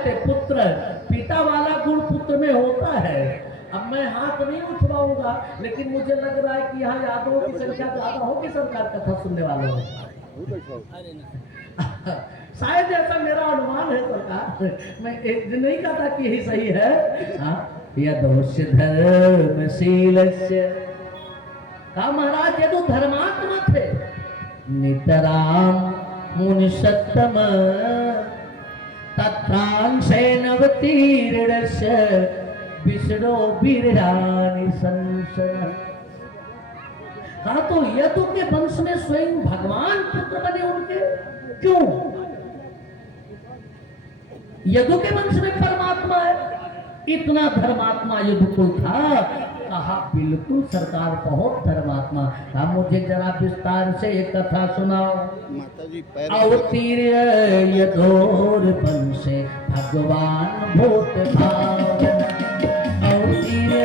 कहते पुत्र, पिता वाला गुण पुत्र में होता है। अब मैं हाथ नहीं उठवाऊंगा, लेकिन मुझे लग रहा है कि यहाँ यादवों की संख्या ज्यादा होगी सरकार कथा सुनने वालों में। शायद ऐसा मेरा अनुमान है सरकार, मैं एक दिन नहीं कहता कि यही सही है। हाँ, यदोस्य धर्मशीलस्य, कहा महाराज यदु धर्मात्मा थे, नितराम मुनि सत्तम तत्रांशेन अवतीर्णस्य विष्णु वीरानि संशय। कहा तो यदु के वंश में स्वयं भगवान पुत्र बने उनके, क्यों? यदु के वंश में परमात्मा है, इतना धर्मात्मा यदुकुल था। कहा बिल्कुल सरकार बहुत धर्मात्मा। कहा मुझे जरा विस्तार से एक कथा सुनाओ। अवतीर्य यदोर वंशे भगवान भूत भावन, अवतीर्य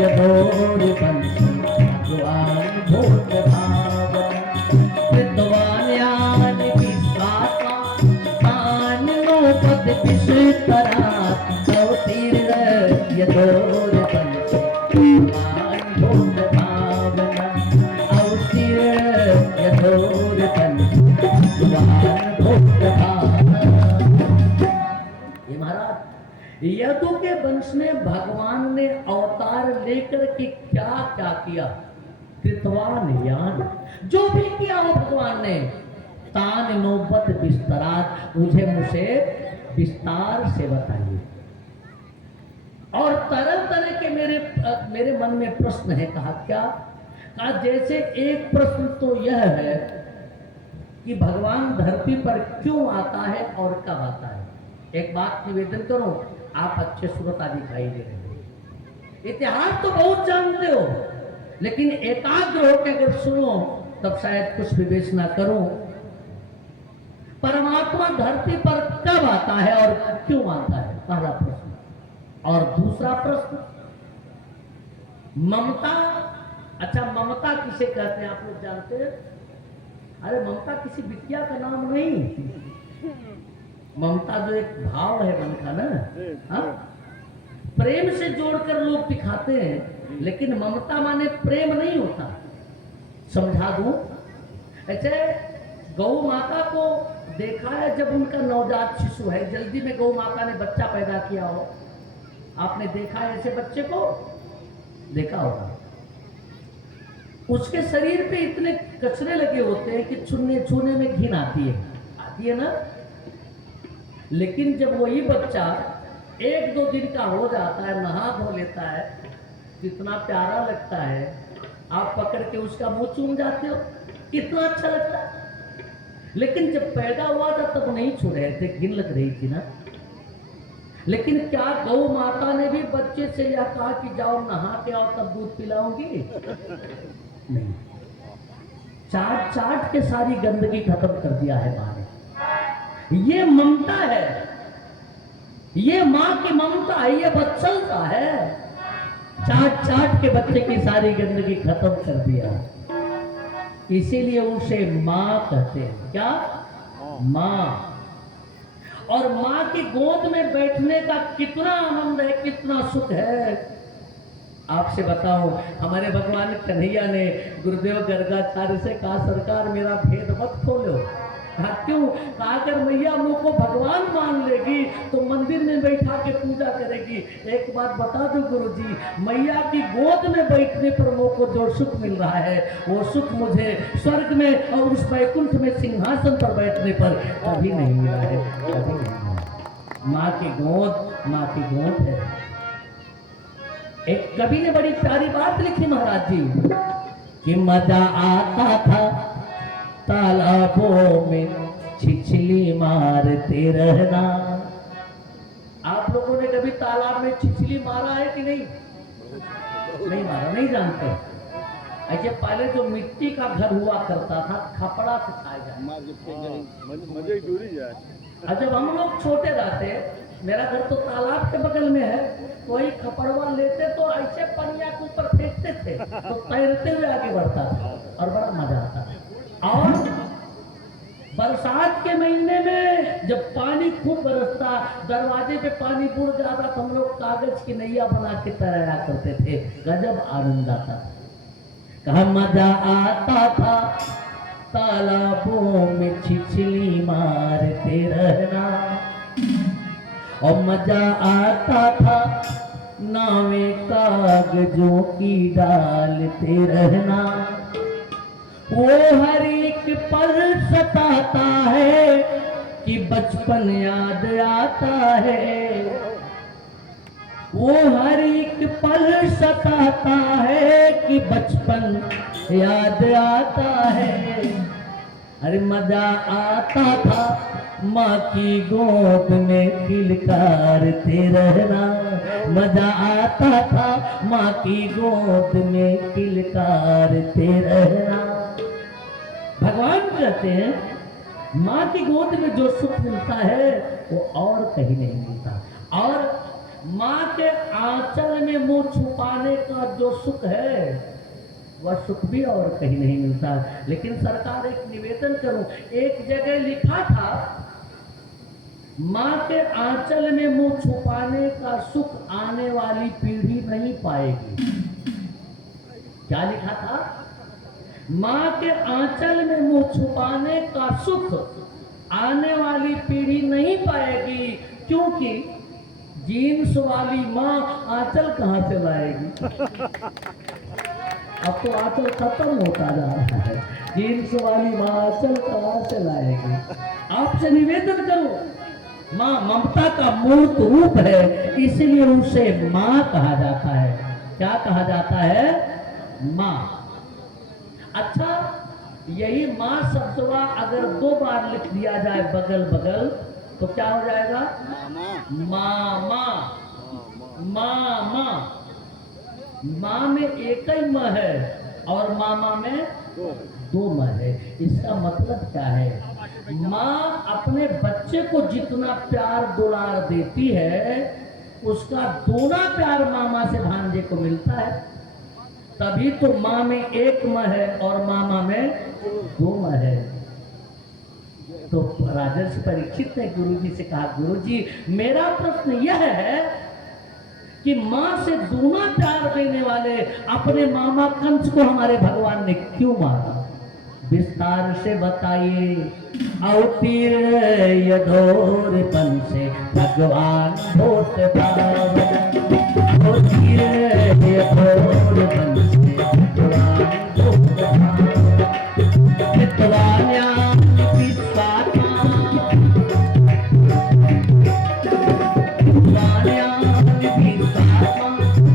यदोर वंशे भगवान भूत भावन, विद्वान यानि विश्वात्मा तान्नो पद विश्वतरा, अवतीर्य यदोर वंशे भगवान भूत भावन, अवतीर्य यदोर वंशे भगवान भूत भावन। ये महाराज यदु के वंश में भगवान ने अवतार लेकर के क्या क्या किया, कृतवान यान, जो भी किया हो भगवान ने, तान नौबत विस्तारात, मुझे विस्तार से बताइए। और तरह तरह के मेरे मन में प्रश्न है। कहा क्या? कहा जैसे एक प्रश्न तो यह है कि भगवान धरती पर क्यों आता है और कब आता है। एक बात निवेदन करो, आप अच्छे श्रोता दिखाई दे रहे हो, इतिहास तो बहुत जानते हो, लेकिन एकाग्र होकर अगर सुनो तब शायद कुछ विवेचना करो। परमात्मा धरती पर कब आता है और क्यों आता है, पहला प्रश्न। और दूसरा प्रश्न, ममता। अच्छा, ममता किसे कहते हैं आप लोग जानते हैं? अरे ममता किसी बिटिया का नाम नहीं, ममता जो एक भाव है मन का ना, हाँ? प्रेम से जोड़कर लोग दिखाते हैं, लेकिन ममता माने प्रेम नहीं होता। समझा दूं, ऐसे गौ माता को देखा है जब उनका नवजात शिशु है, जल्दी में गौ माता ने बच्चा पैदा किया हो, आपने देखा है ऐसे बच्चे को? देखा होगा। उसके शरीर पे इतने कचरे लगे होते हैं कि छूने में घिन आती है ना। लेकिन जब वही बच्चा 1-2 दिन का हो जाता है, नहा धो लेता है, कितना प्यारा लगता है। आप पकड़ के उसका मुंह चूम जाते हो, कितना अच्छा लगता है। लेकिन जब पैदा हुआ था तब नहीं छू रहे थे, घिन लग रही थी ना। लेकिन क्या गौ माता ने भी बच्चे से यह कहा कि जाओ नहा के आओ तब दूध पिलाऊंगी? नहीं, चाट चाट के सारी गंदगी खत्म कर दिया है मां ने। ये ममता है, ये मां की ममता है, ये बच्चलता है। चाट चाट के बच्चे की सारी गंदगी खत्म कर दिया, इसीलिए उसे मां कहते हैं। क्या? मां। और मां की गोद में बैठने का कितना आनंद है, कितना सुख है। आपसे बताऊं, हमारे भगवान कन्हैया ने गुरुदेव गर्गाचार्य से कहा सरकार मेरा भेद मत खोलो। कहा क्यों? कहा अगर मैया मुझको भगवान मान लेगी तो मंदिर में बैठा के पूजा करेगी। एक बात बता दो गुरुजी, मैया की गोद में बैठने पर मुझको जो सुख मिल रहा है वो सुख मुझे स्वर्ग में और उस वैकुंठ में सिंहासन पर बैठने पर कभी नहीं मिला है, कभी नहीं मिला। माँ की गोद है। एक कवि ने बड़ी प्यारी बात लिखी महाराज जी कि मजा आता था तालाबों में छिछली मारते रहना। आप लोगों ने कभी तालाब में छिछली मारा है कि नहीं? नहीं मारा, नहीं जानते। ऐसे पहले जो मिट्टी का घर हुआ करता था, खपड़ा से खाया जाए। जब हम लोग छोटे रहते, मेरा घर तो तालाब के बगल में है, कोई खपड़वा लेते तो ऐसे पनिया के ऊपर फेंकते थे तो तैरते हुए आगे बढ़ता था और बड़ा मजा आता था। और बरसात के महीने में जब पानी खूब बरसता, दरवाजे पे पानी बुड़ जाता तो हम लोग कागज की नैया बना के तैराया करते थे। गजब आनंद आता था, कहा मजा आता था तालाबों में छिछली मारते रहना, और मजा आता था नावे कागजों की डालते रहना। वो हर एक पल सताता है कि बचपन याद आता है, वो हर एक पल सताता है कि बचपन याद आता है। अरे मजा आता था माँ की गोद में किलकारते रहना, मजा आता था माँ की गोद में किलकारते रहना। भगवान कहते हैं माँ की गोद में जो सुख मिलता है वो और कहीं नहीं मिलता, और माँ के आंचल में मुंह छुपाने का जो सुख है वह सुख भी और कहीं नहीं मिलता। लेकिन सरकार, एक निवेदन करूं, एक जगह लिखा था माँ के आंचल में मुंह छुपाने का सुख आने वाली पीढ़ी नहीं पाएगी। क्या लिखा था? माँ के आंचल में मुंह छुपाने का सुख आने वाली पीढ़ी नहीं पाएगी, क्योंकि जीन्स वाली माँ आंचल कहां से लाएगी? अब तो आंचल खत्म होता जा रहा है, जीन्स वाली माँ आंचल कहां से लाएगी? आपसे निवेदन करो, माँ ममता का मूर्त रूप है, इसलिए उसे माँ कहा जाता है। क्या कहा जाता है? माँ। अच्छा, यही माँ शब्दवा अगर 2 बार लिख दिया जाए बगल बगल तो क्या हो जाएगा? माँ माँ माँ माँ। माँ में एक ही म है और मामा में 2 म है। इसका मतलब क्या है? माँ अपने बच्चे को जितना प्यार दुलार देती है उसका 2 प्यार मामा से भांजे को मिलता है। तभी तो माँ में 1 म है और मामा में 2 म है। तो राजर्षि परीक्षित ने गुरुजी से कहा, गुरुजी मेरा प्रश्न यह है कि माँ से 2 प्यार देने वाले अपने मामा कंस को हमारे भगवान ने क्यों मारा? विस्तार से बताइए। अवतीर्ण यदोर बन से भगवान होत पावन, अवतीर्ण यदोर बन से भगवान होत पावन। चितवान्यान विश्वात्मा, चितवान्यान विश्वात्मा,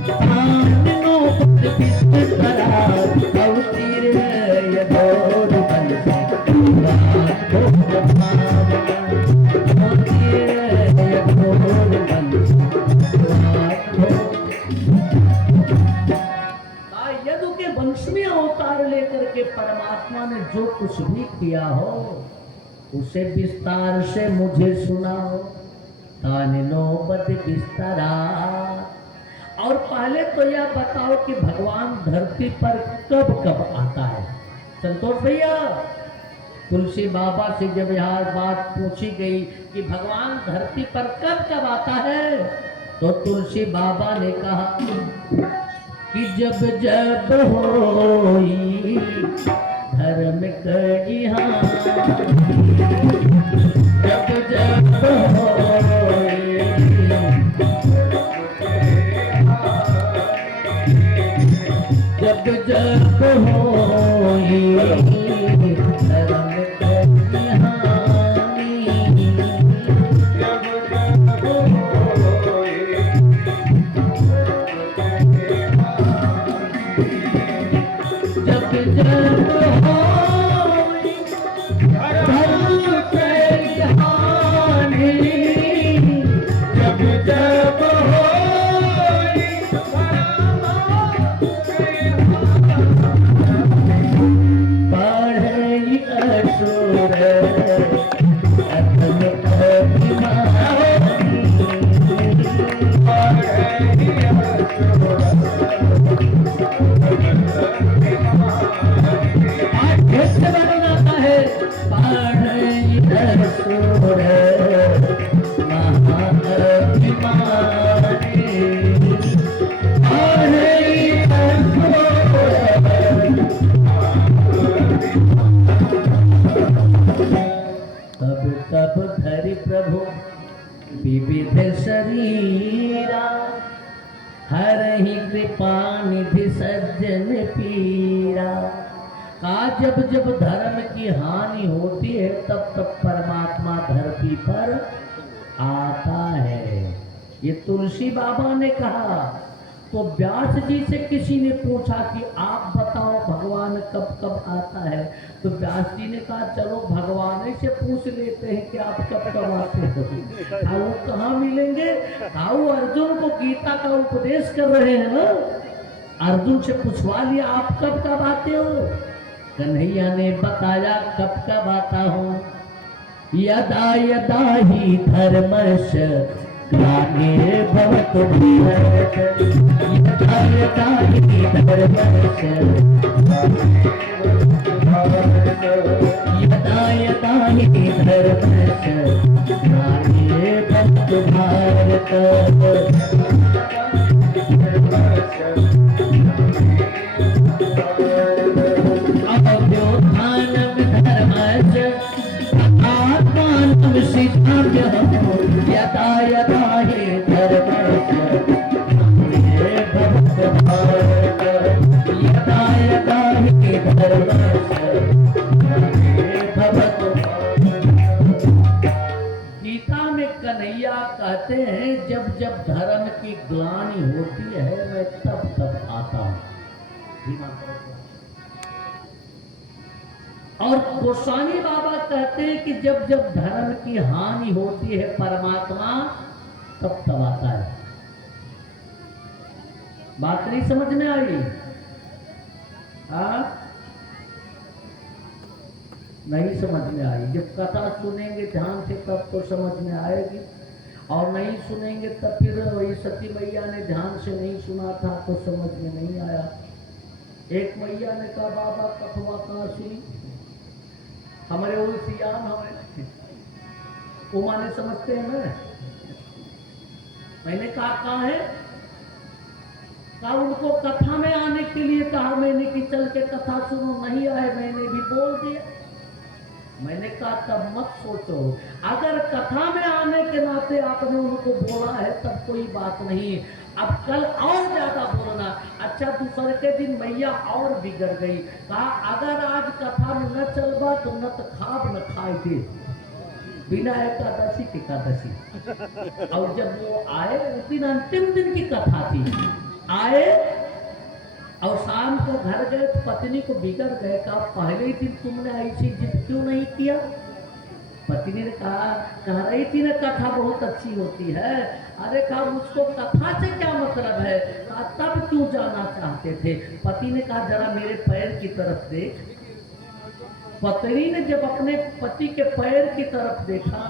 तान्नो पद विष्ट करा, अवतीर्ण यदोर बन से भगवान होत पावन, अवतीर्ण यदोर बन से भगवान होत। यदु के वंश में अवतार लेकर के परमात्मा ने जो कुछ भी किया हो उसे विस्तार से मुझे सुनाओ। तानिनो बद विस्तारा। और पहले तो यह बताओ कि भगवान धरती पर कब कब आता है? संतोष भैया, तुलसी बाबा से जब यह बात पूछी गई कि भगवान धरती पर कब कब आता है, तो तुलसी बाबा ने कहा कि जब जब होई धर्म कई हानि, जब जब होई, जब जब होई धर्म कई हानि, जब जब होई धर्म विविध शरीरा, हरहि कृपा निधि सज्जन पीरा। कहा जब जब धर्म की हानि होती है तब तब परमात्मा धरती पर आता है। ये तुलसी बाबा ने कहा। तो व्यास जी से किसी ने पूछा कि आप बताओ भगवान कब कब आता है। तो व्यास जी ने कहा चलो भगवान ही से पूछ लेते हैं कि आप कब कब आते हो। वो कहाँ मिलेंगे। वो अर्जुन को गीता का उपदेश कर रहे हैं ना। अर्जुन से पूछवा लिया आप कब कब आते हो। कन्हैया ने बताया कब कब आता हूँ। यदा यदा ही धर्मश ग्लानिर्भवतु भारत, यदा यदा ही धर्मश, यदा यदा ही धर्मश ग्लानिर्भवतु भारत। अभ्युत्थानं धर्मस्य आत्मानं सिद्धाम्यहम्, यदा यदा हि धर्मस्य ग्लानिर्भवतु भारत, यदा यदा हि धर्मस्य ग्लानिर्भवतु भारत। गीता में कन्हैया कहते हैं जब जब धर्म की ग्लानि होती है मैं तब तब आता हूँ। और गोस्वामी बाबा कहते हैं कि जब जब धर्म की हानि होती है परमात्मा तब तब आता है। बात नहीं समझ में आई। नहीं समझ में आई। जब कथा सुनेंगे ध्यान से तब तो समझ में आएगी, और नहीं सुनेंगे तब फिर वही सती मैया ने ध्यान से नहीं सुना था तो समझ में नहीं आया। एक मैया ने कहा बाबा कथवा कहाँ सुनी। हमारे उलसियान हमें वो माने समझते हैं ना। मैंने कहा कहाँ है। कहा उनको कथा में आने के लिए कहा मैंने कि चल के कथा सुनो। नहीं आए, मैंने भी बोल दिया। मैंने कहा तब मत सोचो, अगर कथा में आने के नाते आपने उनको बोला है तब कोई बात नहीं। अब कल और ज्यादा बोलना। अच्छा दूसरे के दिन मैया और बिगड़ गई। कहा अगर आज कथा में न चलबा तो न तो खाब न खाए दे, बिना एकादशी एकादशी। और जब वो आए उस दिन अंतिम दिन की कथा थी। आए और शाम को घर गए तो पत्नी को बिगड़ गए। कहा पहले ही दिन तुमने ऐसी जिद क्यों नहीं किया। पत्नी ने कह रही थी ना कथा बहुत अच्छी होती है। अरे कहा मुझको कथा से क्या मतलब है। कहा तब क्यों जाना चाहते थे। पति ने कहा जरा मेरे पैर की तरफ देख। पत्नी ने जब अपने पति के पैर की तरफ देखा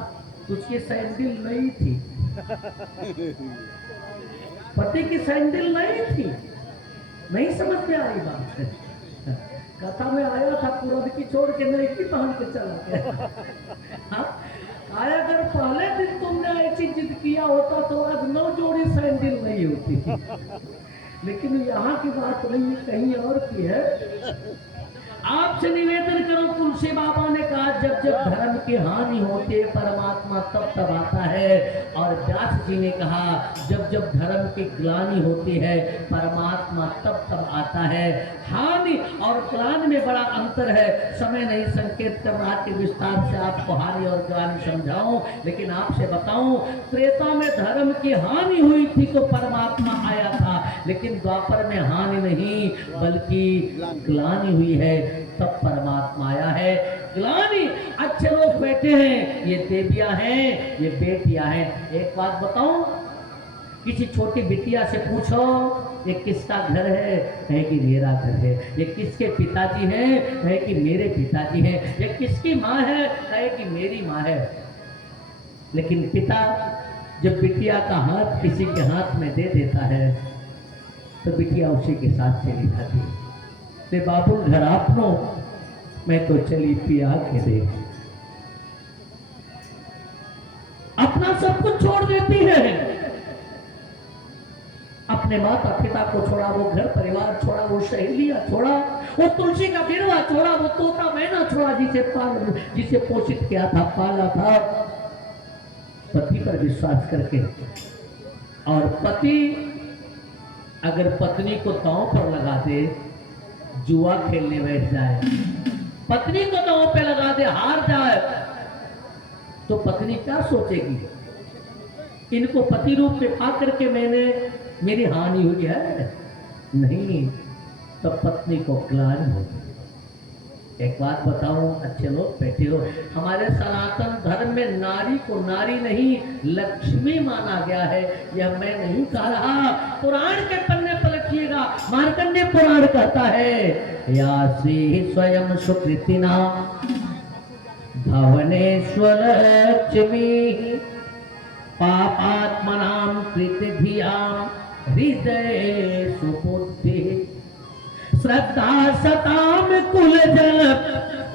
तो उसकी सैंडल नहीं थी। पति की सैंडल नहीं थी। नहीं समझ में आई बात। कथा में आया था पुरान की छोड़ के नई की पहन के चला गया। आया अगर पहले दिन तुमने ऐसी जिद किया होता तो आज 9 जोड़ी सैंडल नहीं होती। लेकिन यहाँ की बात नहीं, कहीं और की है। आपसे निवेदन करो, तुलसी बाबा ने कहा जब जब धर्म की हानि होती है परमात्मा तब तब आता है। और व्यास जी ने कहा जब जब धर्म की ग्लानि होती है परमात्मा तब तब आता है। हानि और ग्लानि में बड़ा अंतर है। समय नहीं संकेत कर रहा कि विस्तार से आपको हानि और ग्लानि समझाऊं, लेकिन आपसे बताऊं त्रेता में धर्म की हानि हुई थी तो परमात्मा आया था, लेकिन द्वापर में हानि नहीं बल्कि ग्लानि हुई है तब परमात्मा आया है। ग्लानि अच्छे लोग बैठे हैं, ये देवियां हैं, ये बेटियां हैं। एक बात बताऊं, किसी छोटी बिटिया से पूछो ये किसका घर है कि मेरा घर है। ये किसके पिताजी हैं है कि मेरे पिताजी हैं। ये किसकी माँ है कि मेरी माँ है। लेकिन पिता जब बिटिया का हाथ किसी के हाथ में दे देता है तो बिटिया उसी के साथ चली जाती है। ते बाबुल घर आपनो मैं तो चली पिया के देख। अपना सब कुछ छोड़ देती है। अपने माता पिता को छोड़ा, वो घर परिवार छोड़ा, वो सहेलियां छोड़ा, वो तुलसी का बिरवा छोड़ा, वो तोता मैना छोड़ा जिसे पोषित किया था, पाला था। पति पर विश्वास करके, और पति अगर पत्नी को दांव पर लगा दे, जुआ खेलने बैठ जाए, पत्नी को दांव पे लगा दे, हार जाए, तो पत्नी क्या सोचेगी? इनको पति रूप में पा करके मेरी हानि हुई है? नहीं, तो पत्नी को ग्लानि होगी। एक बात बताऊं, अच्छे लोग बैठे हो, हमारे सनातन धर्म में नारी को नारी नहीं लक्ष्मी माना गया है। यह मैं नहीं कह रहा, पुराण के पन्ने पलटिएगा, मार्कंडेय पुराण कहता है, यासी स्वयं सुकृतिना भवनेश्वर लक्ष्मी पापात्मनां कृतिधियां हृदय सुबुद्धि श्रद्धा सताम कुल जल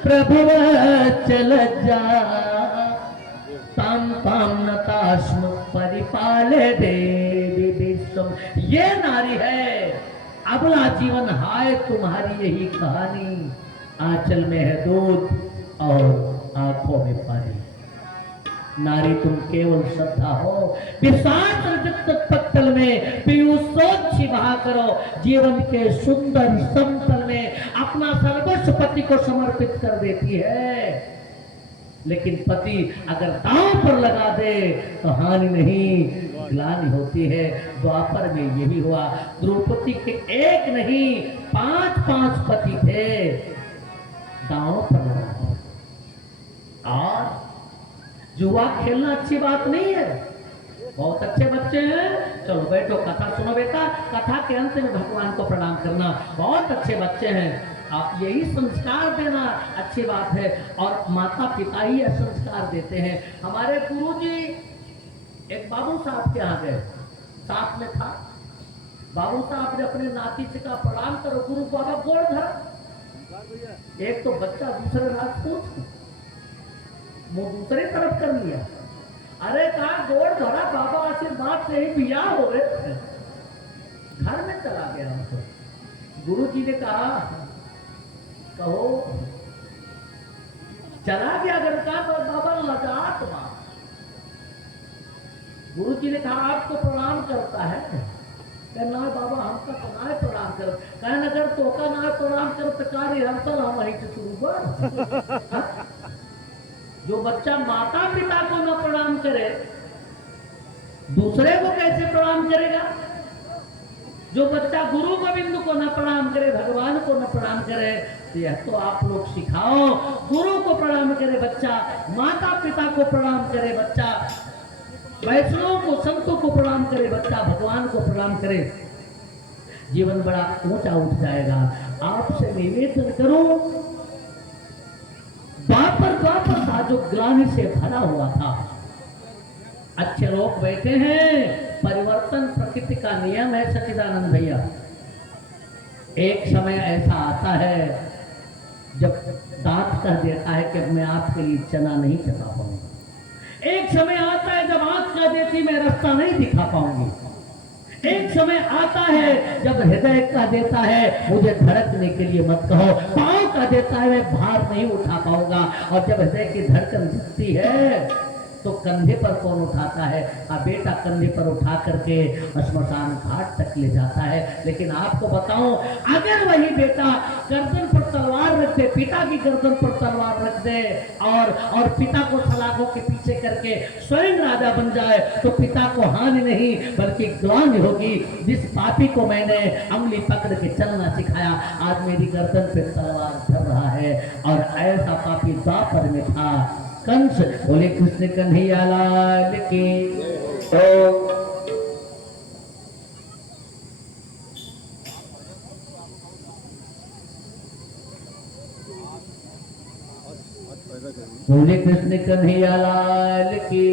प्रभव चल जा ताम ताम नताश्म परिपाले देवी विश्वम। ये नारी है, अबला जीवन हाय तुम्हारी यही कहानी, आंचल में है दूध और आंखों में पानी। नारी तुम केवल श्रद्धा हो, विश्वास पत्तल में पीयूषोच्छ बहा करो, जीवन के सुंदर समतल में अपना सर्वस्व पति को समर्पित कर देती है। लेकिन पति अगर दांव पर लगा दे तो हानि नहीं ग्लानि होती है। द्वापर में यही हुआ, द्रौपदी के एक नहीं 5 पति थे, दांव पर लगा। और जुआ खेलना अच्छी बात नहीं है। बहुत अच्छे बच्चे हैं, चलो बैठो कथा सुनो बेटा, कथा के अंत में भगवान को प्रणाम करना। बहुत अच्छे बच्चे हैं, आप यही संस्कार देना अच्छी बात है, और माता पिता ही यह संस्कार देते हैं। हमारे गुरुजी एक बाबू साहब के यहाँ गए, साथ में था, बाबू साहब ने अपने नाती से कहा प्रणाम करो, गुरु बाबा गोड़ धर। एक तो बच्चा दूसरे राजपूत, वो दूसरे तरफ कर लिया। अरे कहा गोड़ धरा बाबा आशीर्वाद से ही बिया हो रहे, घर में चला गया। हमको गुरु जी ने कहा कहो, चला गया घर का, तो बाबा लजात मां। गुरु जी ने कहा आपको प्रणाम करता है? कहना बाबा हमका तो ना प्रणाम कर, कहना अगर तो का ना प्रणाम कर तो कार्य हंसल हम वहीं से शुरू कर। जो बच्चा माता पिता को न प्रणाम करे, दूसरे को कैसे प्रणाम करेगा? जो बच्चा गुरु गोविंद को न प्रणाम करे, भगवान को न प्रणाम करे, तो यह तो आप लोग सिखाओ। गुरु को प्रणाम करे बच्चा, माता पिता को प्रणाम करे बच्चा, वैष्णव को संतों को प्रणाम करे बच्चा, भगवान को प्रणाम करे, जीवन बड़ा ऊंचा उठ जाएगा। आपसे निवेदन करूं, द्वापर था जो ग्लानि से भरा हुआ था। अच्छे लोग बैठे हैं, परिवर्तन प्रकृति का नियम है सच्चिदानंद भैया। एक समय ऐसा आता है जब दांत कह देता है कि मैं आपके लिए चना नहीं चखा पाऊंगा। एक समय आता है जब आंख कह देती मैं रास्ता नहीं दिखा पाऊंगी। एक समय आता है जब हृदय कह देता है मुझे धड़कने के लिए मत कहो, पांव कह देता है मैं भार नहीं उठा पाऊंगा। और जब हृदय की धड़कन दिखती है तो कंधे पर कौन उठाता है? बेटा कंधे पर उठा करके श्मशान घाट तक ले जाता है। लेकिन आपको बताऊं, अगर वही बेटा गर्दन पर तलवार रख दे, पिता की गर्दन पर तलवार रख दे और पिता को सलाखों के पीछे करके स्वयं राजा बन जाए, तो पिता को हानि नहीं बल्कि ग्लानि होगी। जिस पापी को मैंने अंगुली पकड़ के चलना सिखाया, आज मेरी गर्दन पे तलवार धर रहा है। और ऐसा पापी द्वापर में था कंस। बोले कृष्ण कन्हैया लाल की। बोले कृष्ण कन्हैया लाल की।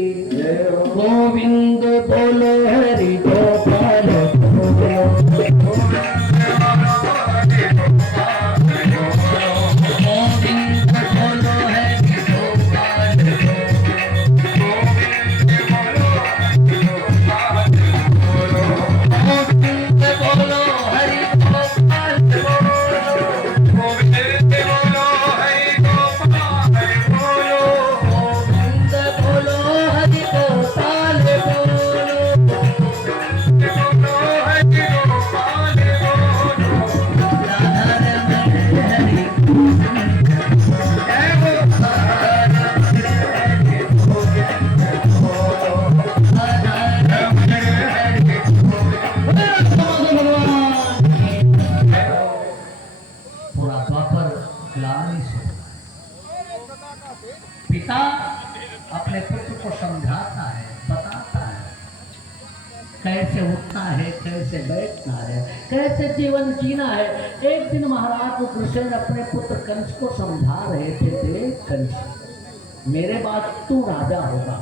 गोविंद बोले हरि गोपाल कैसे उठना है, कैसे बैठना है, कैसे जीवन जीना है। एक दिन महाराज कृष्ण अपने पुत्र कंस को समझा रहे थे, देख कंस, मेरे बाद तू राजा होगा,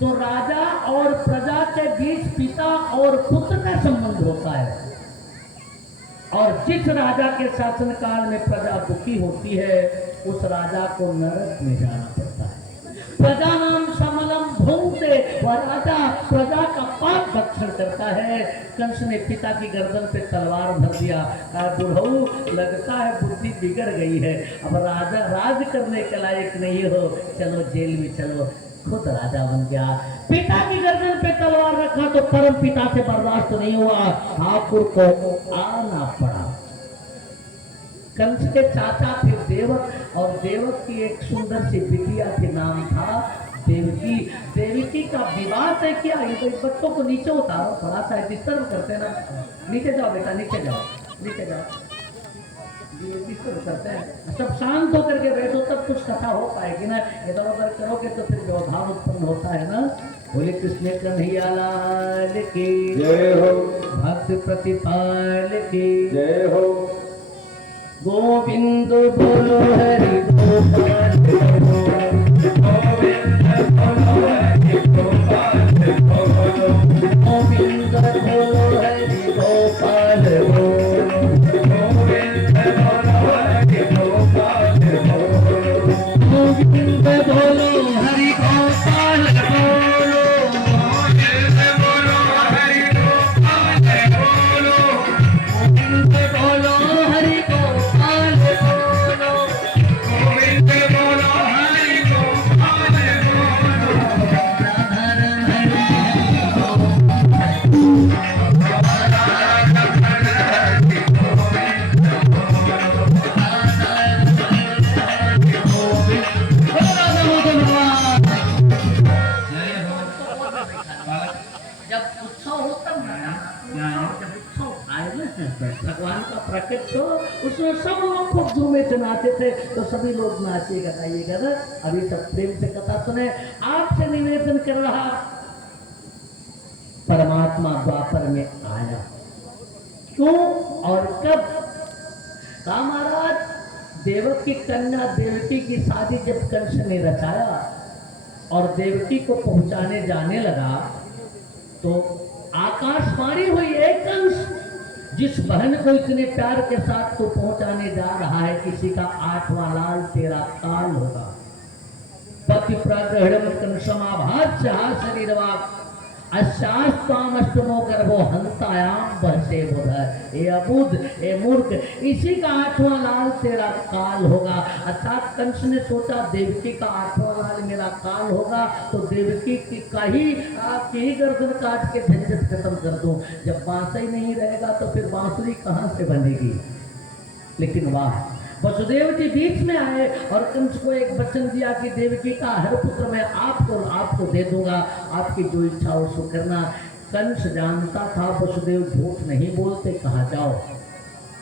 तो राजा और प्रजा के बीच पिता और पुत्र का संबंध होता है, और जिस राजा के शासनकाल में प्रजा दुखी होती है उस राजा को नरक में जाना पड़ता है। प्रजा नाम समलम भूंगते, वह राजा प्रजा का पाप भक्षण करता है। कंस ने पिता की गर्दन पे तलवार धर दिया, कहा बुढ़ऊ लगता है बुद्धि बिगड़ गई है, अब राजा राज करने के लायक नहीं हो, चलो जेल में चलो। खुद राजा बन गया, पिता की गर्दन पे तलवार रखा तो परम पिता से बर्दाश्त नहीं हुआ, ठाकुर को आना पड़ा। कंस के चाचा थे देवक, और देवक की एक सुंदर सी बिटिया के नाम था देवकी। देवकी का विवाह तय किया। ये तो बच्चों को नीचे उतारो, थोड़ा सा डिस्टर्ब करते हैं ना, नीचे जाओ बेटा, नीचे जाओ, नीचे जाओ, डिस्टर्ब करते हैं। सब शांत होकर के बैठो तब कुछ कथा हो पाएगी ना, इधर उधर करोगे तो फिर व्यवधान उत्पन्न होता है ना। बोले कृष्ण कन्हैया लाल की जय हो, भक्त प्रतिपाल की जय हो, गोविंद बोलो हरि गोपाल बोलो, गोविंद बोलो हरि गोपाल बोलो, गोविंद बोलो हरि गोपाल बोलो, गोविंद बोलो हरि गोपाल बोलो, गोविंद बोलो हरि गोपाल बोलो, गोविंद बोलो हरि गोपाल बोलो, गोविंद बोलो हरि गोपाल बोलो, गोविंद बोलो हरि गोपाल बोलो, जब उत्सव होता है, जब उत्सव आए ना भगवान का प्रकट तो उसमें सब लोग खूब धूमे से नाचे थे, तो सभी लोग नाचिएगा गाइएगा ना। अभी सब प्रेम से कथा सुने। आपसे निवेदन कर रहा, परमात्मा द्वापर में आया क्यों और कब? कहा महाराज देवक की कन्या देवकी की शादी जब कंस ने रचाया और देवकी को पहुंचाने जाने लगा तो आकाशवाणी हुई, एक कंस, जिस बहन को इतने प्यार के साथ तो पहुंचाने जा रहा है किसी का 8वां लाल तेरा काल होगा। पति प्रग्रहण कंसमाभास शरीरवा अशास्तामष्टमो गर्भो हंतायाम बहसे बुध, ये अबुध, ये मूर्ख, इसी का 8वां लाल तेरा काल होगा। अर्थात कंस ने सोचा देवकी का 8वां लाल मेरा काल होगा तो देवकी की ही गर्दन काट के झंझट खत्म कर दूं। जब बांसुरी नहीं रहेगा तो फिर बांसुरी कहां से बनेगी। लेकिन वाह, वसुदेव जी बीच में आए और कंस को एक वचन दिया कि देवकी का हर पुत्र मैं आपको दे दूंगा, आपकी जो इच्छा हो सो करना। कंस जानता था वसुदेव झूठ नहीं बोलते, कहा जाओ,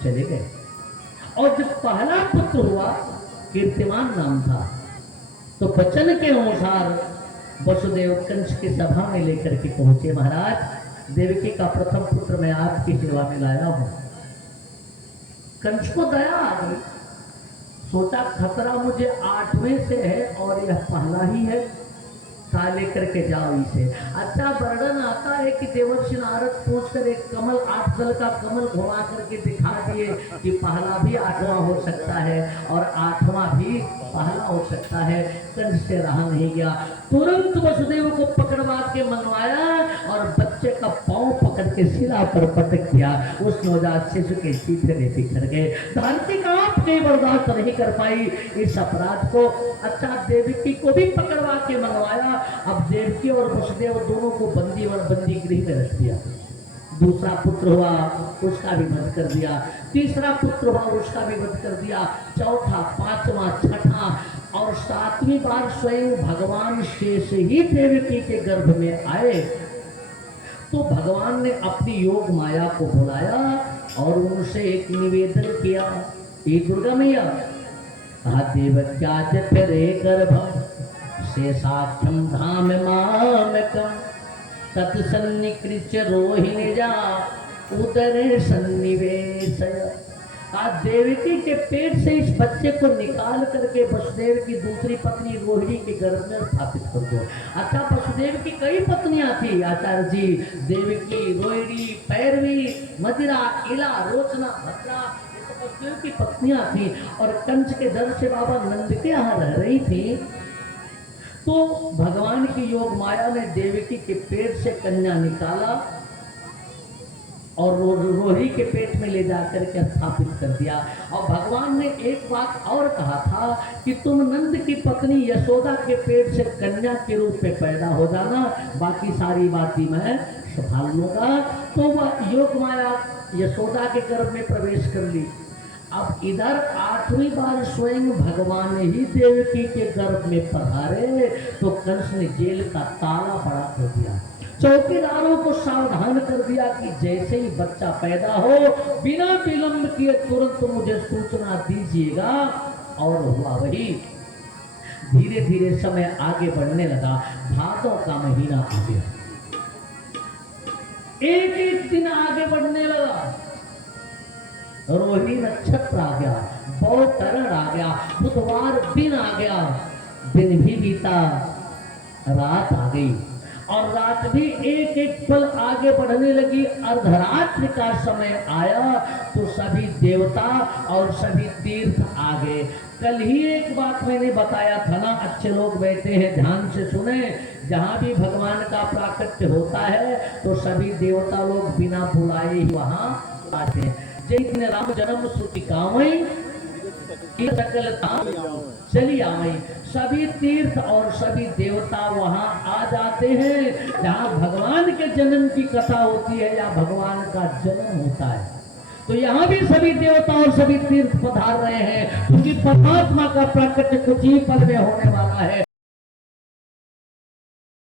चले गए। और जब पहला पुत्र हुआ, कीर्तिमान नाम था, तो वचन के अनुसार वसुदेव कंस की सभा में लेकर के पहुंचे, महाराज देवकी का प्रथम पुत्र मैं आपकी सेवा में लाया हूं। कंस को दया आ गई, सोचा खतरा मुझे 8वें से है और यह पहला ही है, सा लेकर के जाओ इसे। अच्छा वर्णन आता है कि देवर्षि नारद पूछकर एक कमल 8 दल का कमल घुमा करके दिखा दिए कि पहला भी 8वां हो सकता है और 8वां भी पहला हो सकता है। कंस से रहा नहीं गया, तुरंत वसुदेव को पकड़वा के मंगवाया और बच्चे का पांव पकड़ के सिरा पर पटक दिया। उस नवजात शिशु के चीथड़े बिखर गए। धरती का आप नहीं बर्दाश्त नहीं कर पाई इस अपराध को। अच्छा देवकी को भी पकड़वा के मंगवाया। अब देवकी और वसुदेव दोनों को बंदी गृह में रख दिया। दूसरा पुत्र हुआ, उसका भी वध कर दिया। तीसरा पुत्र हुआ, उसका भी वध कर दिया। चौथा, पांचवा, छठा और 7वीं बार स्वयं भगवान शेष ही देवकी के गर्भ में आए तो भगवान ने अपनी योग माया को बुलाया और उनसे एक निवेदन किया, ये दुर्गा मैया देवत्याज फिरे गर्भम शेषाख्यम धाम मामकम तत्सन्निकृच रोहिणी जा उदरे सन्निवेश। आज देवकी के पेट से इस बच्चे को निकाल करके वसुदेव की दूसरी पत्नी रोहिणी के गर्भ में स्थापित कर दो। अच्छा, वसुदेव की कई पत्नियां थी आचार्य जी, देवकी, रोहिणी, पैरवी, मदिरा, इला, रोचना, भद्रा, ये तो वसुदेव की पत्नियां थी और कंस के दर से बाबा नंद के यहाँ रह रही थी। तो भगवान की योग माया ने देवकी के पेट से कन्या निकाला और रोहिणी के पेट में ले जाकर के स्थापित कर दिया। और भगवान ने एक बात और कहा था कि तुम नंद की पत्नी यशोदा के पेट से कन्या के रूप में पैदा हो जाना, बाकी सारी बातें मैं संभाल लूंगा। तो वह योग माया यशोदा के गर्भ में प्रवेश कर ली। अब इधर 8वीं बार स्वयं भगवान ही देवकी के गर्भ में पधारे तो कंस ने जेल का ताला बड़ा कर दिया, चौकीदारों को सावधान कर दिया कि जैसे ही बच्चा पैदा हो बिना विलंब किए तुरंत मुझे सूचना दीजिएगा। और हुआ वही। धीरे धीरे समय आगे बढ़ने लगा। भादों का महीना आ गया, एक एक दिन आगे बढ़ने लगा। रोहिणी नक्षत्र आ गया, बौतरण आ गया, बुधवार दिन आ गया, दिन भी बीता, रात आ गई और रात भी एक एक पल आगे बढ़ने लगी। अर्धरात्रि का समय आया तो सभी देवता और सभी तीर्थ आ गए। कल ही एक बात मैंने बताया था ना, अच्छे लोग बैठे हैं ध्यान से सुने, जहां भी भगवान का प्राकट्य होता है तो सभी देवता लोग बिना बुलाए ही वहां आते हैं। जिस दिन राम जन्म श्रुति कामई सकलता चली आई, सभी तीर्थ और सभी देवता वहां आ जाते हैं जहां भगवान के जन्म की कथा होती है या भगवान का जन्म होता है। तो यहाँ भी सभी देवता और सभी तीर्थ पधार रहे हैं क्योंकि परमात्मा का प्राकट्य कुछ ही पल में होने वाला है।